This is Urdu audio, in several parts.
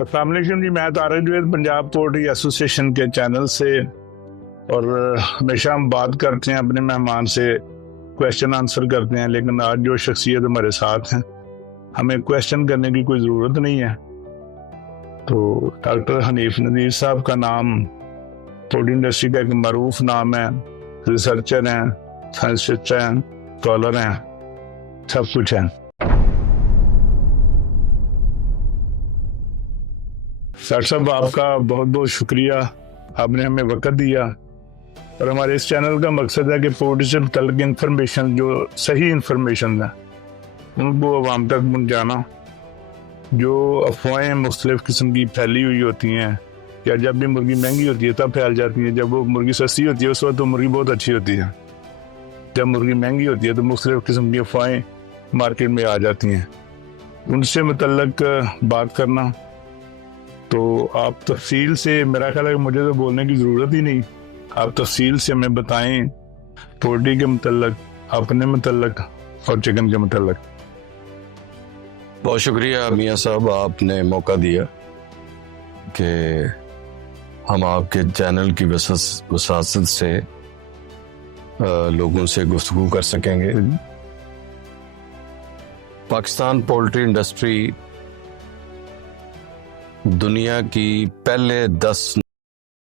السلام علیکم جی، میں طارق جوید پنجاب پولٹری ایسوسیشن کے چینل سے، اور ہمیشہ ہم بات کرتے ہیں اپنے مہمان سے، کویشچن آنسر کرتے ہیں، لیکن آج جو شخصیت ہمارے ساتھ ہیں ہمیں کویشچن کرنے کی کوئی ضرورت نہیں ہے۔ تو ڈاکٹر حنیف نذیر صاحب کا نام پولٹری انڈسٹری کا ایک معروف نام ہے، ریسرچر ہیں، سائنسسٹ ہیں، اسکالر ہیں، سب کچھ ہے۔ ڈاکٹر صاحب آپ کا بہت بہت شکریہ، آپ نے ہمیں وقت دیا، اور ہمارے اس چینل کا مقصد ہے کہ پولٹری سے متعلق انفارمیشن، جو صحیح انفارمیشن ہے، ان کو عوام تک پہنچانا۔ جو افواہیں مختلف قسم کی پھیلی ہوئی ہوتی ہیں، یا جب بھی مرغی مہنگی ہوتی ہے تب پھیل جاتی ہے، جب وہ مرغی سستی ہوتی ہے اس وقت تو مرغی بہت اچھی ہوتی ہے، جب مرغی مہنگی ہوتی ہے تو مختلف قسم کی افواہیں مارکیٹ میں آ جاتی ہیں، ان سے متعلق بات کرنا۔ تو آپ تفصیل سے، میرا خیال ہے کہ مجھے تو بولنے کی ضرورت ہی نہیں، آپ تفصیل سے ہمیں بتائیں پولٹری کے متعلق، اپنے متعلق اور چکن کے متعلق۔ بہت شکریہ میاں صاحب، آپ نے موقع دیا کہ ہم آپ کے چینل کی وساطت سے لوگوں سے گفتگو کر سکیں گے۔ پاکستان پولٹری انڈسٹری دنیا کی پہلے 10ہم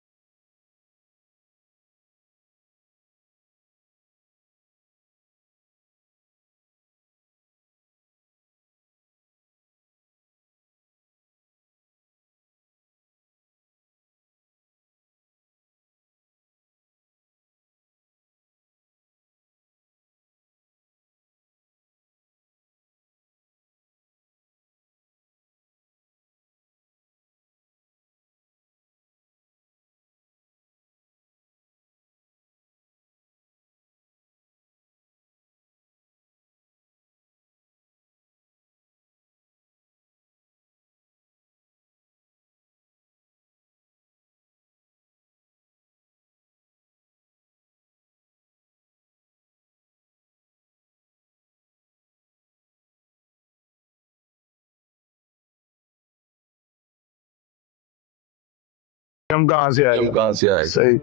کہاں سے آئے گا؟ صحیح۔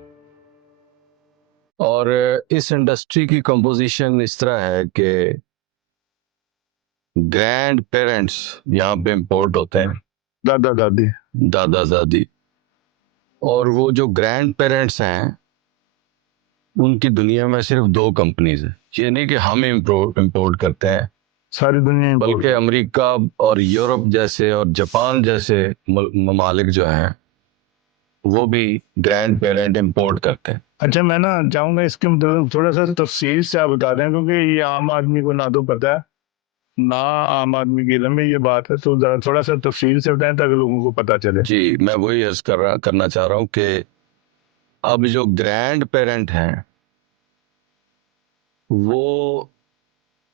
اور اس انڈسٹری کی کمپوزیشن اس طرح ہے کہ گرینڈ پیرنٹس یہاں پہ امپورٹ ہوتے ہیں، دادا دادی، دادا دادی، اور وہ جو گرینڈ پیرنٹس ہیں ان کی دنیا میں صرف 2 کمپنیز ہیں۔ یہ نہیں کہ ہم امپورٹ کرتے ہیں، ساری دنیا import بلکہ امریکہ اور یورپ جیسے اور جاپان جیسے ممالک جو ہیں وہ بھی گرینڈ پیرنٹ امپورٹ کرتے ہیں۔ اچھا، میں نا چاہوں گا اس کے مطلب تھوڑا سا تفصیل سے آپ بتا دیں، کیونکہ یہ عام آدمی کو نہ تو پتہ ہے نہ عام آدمی کے علم میں یہ بات ہے، تو ذرا تھوڑا سا تفصیل سے بتائیں تاکہ لوگوں کو پتہ چلے۔ جی، میں وہی عرض کرنا چاہ رہا ہوں کہ اب جو گرینڈ پیرنٹ ہیں وہ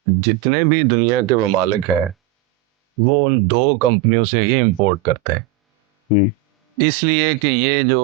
جتنے بھی دنیا کے ممالک ہیں وہ ان 2 کمپنیوں سے ہی امپورٹ کرتے ہیں، اس لیے کہ یہ جو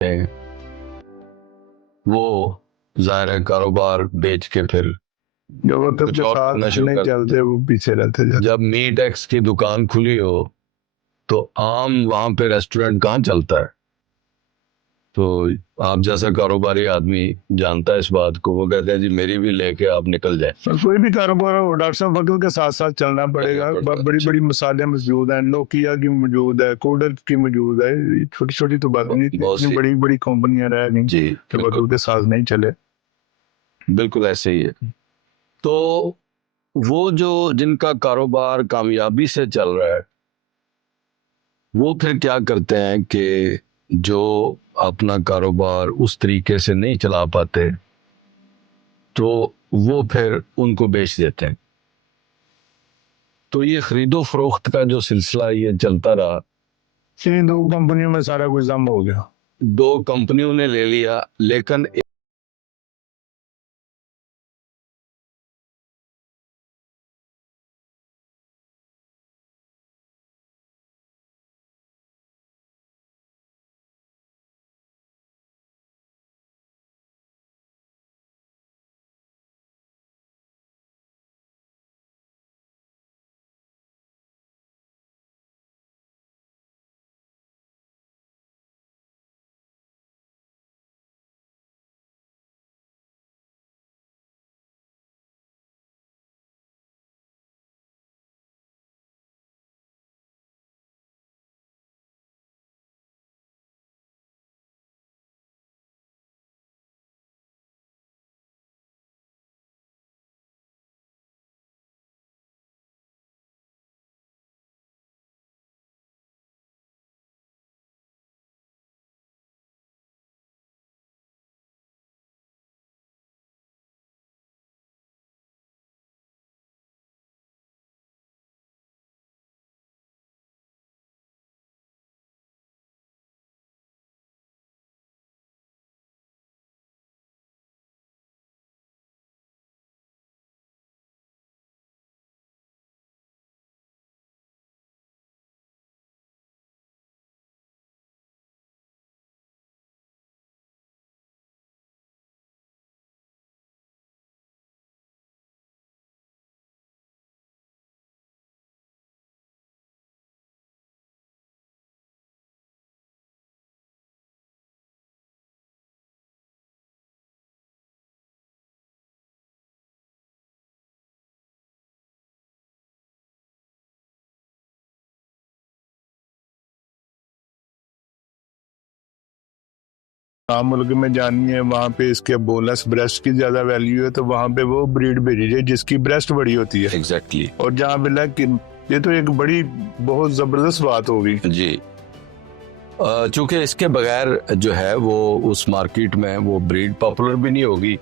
ہیں وہ ظاہر ہے کاروبار بیچ کے پھر جو وقت کچھ کے اور ساتھ کرنا شروع نہیں کر چلتے وہ پیچھے رہتے جاتے. جب میٹ ایکس کی دکان کھلی ہو تو عام وہاں پہ ریسٹورینٹ کہاں چلتا ہے. تو آپ جیسا کاروباری آدمی جانتا ہے اس بات کو, وہ کہتے ہیں جی میری بھی لے کے آپ نکل جائیں. کوئی بھی کاروبار ہو ڈاکٹر صاحب وقت کے ساتھ ساتھ چلنا پڑے گا. بڑی بڑی مثالیں موجود ہیں, نوکیا کی موجود ہے, کوڈر کی موجود ہے. چھوٹی چھوٹی تو بات نہیں, بہت سی بڑی بڑی کمپنیاں رہ گئی جی کہ بالکل وقت کے ساتھ نہیں چلے. بالکل ایسے ہی ہے. تو وہ جو جن کا کاروبار کامیابی سے چل رہا ہے وہ پھر کیا کرتے ہیں کہ جو اپنا کاروبار اس طریقے سے نہیں چلا پاتے تو وہ پھر ان کو بیچ دیتے ہیں. تو یہ خرید و فروخت کا جو سلسلہ یہ چلتا رہا. ان دو کمپنیوں میں سارا کچھ ضم ہو گیا. 2 کمپنیوں نے لے لیا لیکن عام ملک میں جانیے وہاں پہ اس کے بونلس بریسٹ کی زیادہ ویلیو ہے تو وہاں پہ وہ بریڈ بھیجی جائے جس کی بریسٹ بڑی ہوتی ہے. ایگزیکٹلی اور جہاں پہ لیکن یہ تو ایک بڑی بہت زبردست بات ہوگی. جی چونکہ اس کے بغیر جو ہے وہ اس مارکیٹ میں وہ بریڈ پاپولر بھی نہیں ہوگی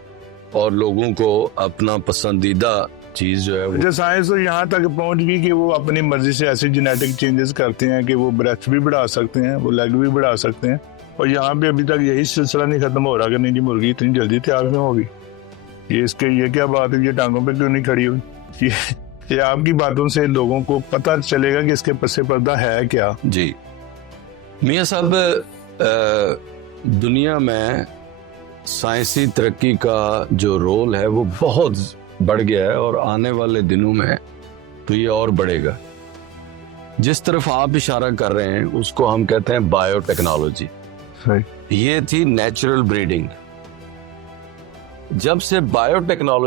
اور لوگوں کو اپنا پسندیدہ چیز جو ہے وہ جو سائنس تو یہاں تک پہنچ گئی کہ وہ اپنی مرضی سے ایسے جینیٹک چینجز کرتے ہیں کہ وہ بریسٹ بھی بڑھا سکتے ہیں, وہ لیگ بھی بڑھا سکتے ہیں. اور یہاں پہ ابھی تک یہی سلسلہ نہیں ختم ہو رہا کہ نہیں جی مرغی اتنی جلدی تیار کیوں ہوگی. یہ کیا بات ہے, یہ ٹانگوں پہ کیوں نہیں کھڑی ہوئی. یہ آپ کی باتوں سے لوگوں کو پتہ چلے گا کہ اس کے پس پردہ ہے کیا. جی میاں صاحب دنیا میں سائنسی ترقی کا جو رول ہے وہ بہت بڑھ گیا ہے اور آنے والے دنوں میں تو یہ اور بڑھے گا. جس طرف آپ اشارہ کر رہے ہیں اس کو ہم کہتے ہیں بایو ٹیکنالوجی. یہ تھی نیچرل بریڈنگ. جب سے بایو ٹیکنالوجی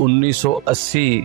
1980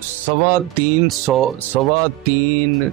3.25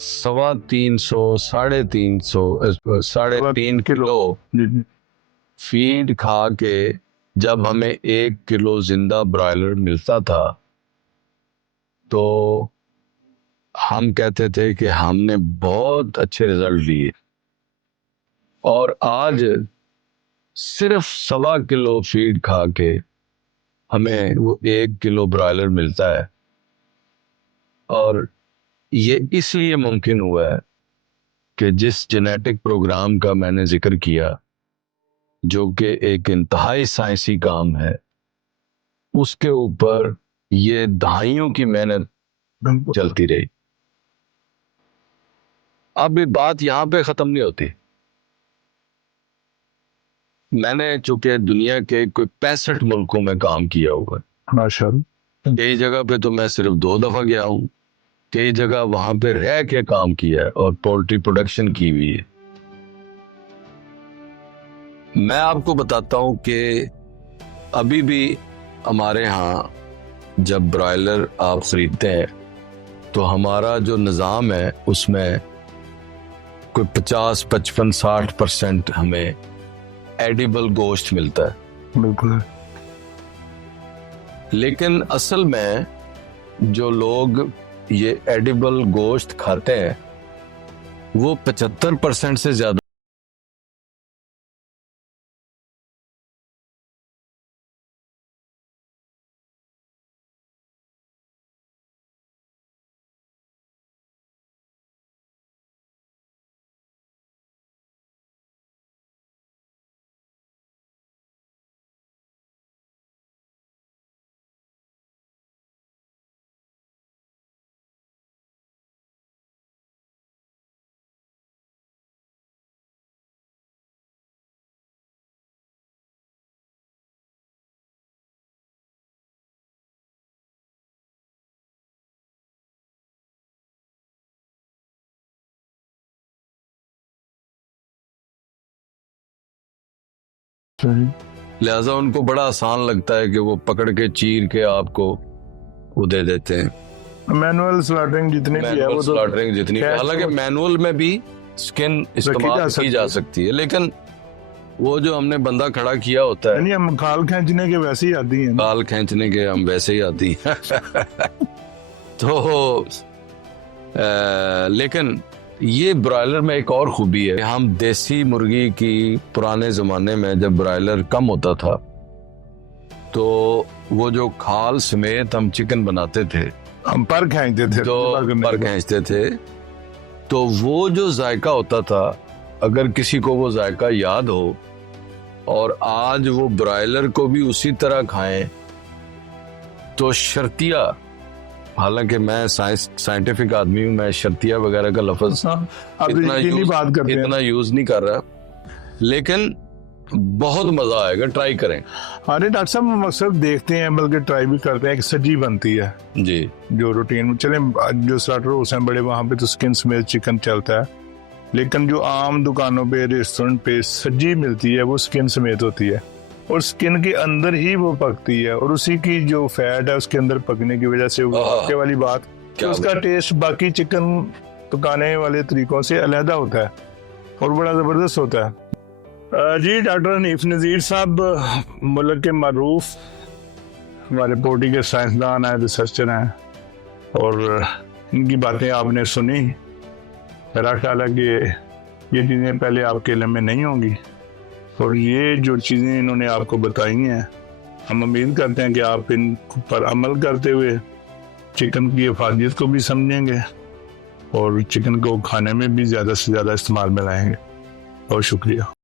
350 3.5 کلو جی جی فیڈ کھا کے جب ہمیں 1 کلو زندہ برائلر ملتا تھا تو ہم کہتے تھے کہ ہم نے بہت اچھے رزلٹ لیے، اور آج صرف 1.25 کلو فیڈ کھا کے ہمیں وہ 1 کلو برائلر ملتا ہے. اور یہ اس لیے ممکن ہوا ہے کہ جس جینیٹک پروگرام کا میں نے ذکر کیا، جو کہ ایک انتہائی سائنسی کام ہے، اس کے اوپر یہ دہائیوں کی محنت بالکل چلتی رہی. اب یہ بات یہاں پہ ختم نہیں ہوتی. میں نے چونکہ دنیا کے کوئی 65 ملکوں میں کام کیا ہوا ہے، ماشاء اللہ. کئی جگہ پہ تو میں صرف 2 دفعہ گیا ہوں، کئی جگہ وہاں پہ رہ کے کام کیا ہے اور پولٹری پروڈکشن کی ہوئی ہے. میں آپ کو بتاتا ہوں کہ ابھی بھی ہمارے ہاں جب برائلر آپ خریدتے ہیں تو ہمارا جو نظام ہے اس میں کوئی 50 55 60% ہمیں ایڈیبل گوشت ملتا ہے. بالکل لیکن اصل میں جو لوگ یہ ایڈیبل گوشت کھاتے ہیں وہ 75% سے زیادہ لہذا ان کو بڑا آسان لگتا ہے کہ وہ پکڑ کے چیر کے آپ کو وہ دے دیتے ہیں. مینوئل سلاٹرنگ جتنی بھی ہے مینول وہ تو سلاٹرنگ جتنی، خیر حالانکہ مینول میں بھی سکن استعمال کی جا سکتی ہے، لیکن وہ جو ہم نے بندہ کھڑا کیا ہوتا ہے، یعنی ہم کھال کھینچنے کے ویسے ہی آتی ہیں. بال کھینچنے کے ہم ویسے ہی آتی تو لیکن یہ برائلر میں ایک اور خوبی ہے. ہم دیسی مرغی کی پرانے زمانے میں جب برائلر کم ہوتا تھا تو وہ جو کھال سمیت ہم چکن بناتے تھے، ہم پر کھینچتے تھے تو پر کھینچتے تھے، تو وہ جو ذائقہ ہوتا تھا اگر کسی کو وہ ذائقہ یاد ہو اور آج وہ برائلر کو بھی اسی طرح کھائیں تو شرطیہ، حالانکہ میں سائنٹیفک آدمی ہوں، میں شرطیہ وغیرہ کا لفظ اتنا یوز نہیں کر رہا، لیکن بہت مزہ آئے گا. ٹرائی کریں. ارے ڈاکٹر صاحب ہم اکثر دیکھتے ہیں بلکہ ٹرائی بھی کرتے ہیں کہ سجی بنتی ہے جی جو روٹین میں چلیں، جو سلاٹر ہاؤس ہیں بڑے وہاں پہ تو سکن سمیت چکن چلتا ہے، لیکن جو عام دکانوں پہ ریسٹورنٹ پہ سجی ملتی ہے وہ سکن سمیت ہوتی ہے اور سکن کے اندر ہی وہ پکتی ہے، اور اسی کی جو فیٹ ہے اس کے اندر پکنے کی وجہ سے وہ پکنے والی بات، اس کا ٹیسٹ باقی چکن پکانے والے طریقوں سے علیحدہ ہوتا ہے اور بڑا زبردست ہوتا ہے. جی ڈاکٹر حنیف نذیر صاحب ملک کے معروف ہمارے پوٹی کے سائنسدان ہیں، ریسرچر ہیں، اور ان کی باتیں آپ نے سنی. میرا خیال ہے کہ یہ چیزیں پہلے آپ کے علم میں نہیں ہوں گی، اور یہ جو چیزیں انہوں نے آپ کو بتائی ہیں ہم امید کرتے ہیں کہ آپ ان پر عمل کرتے ہوئے چکن کی افادیت کو بھی سمجھیں گے اور چکن کو کھانے میں بھی زیادہ سے زیادہ استعمال میں لائیں گے. بہت شکریہ.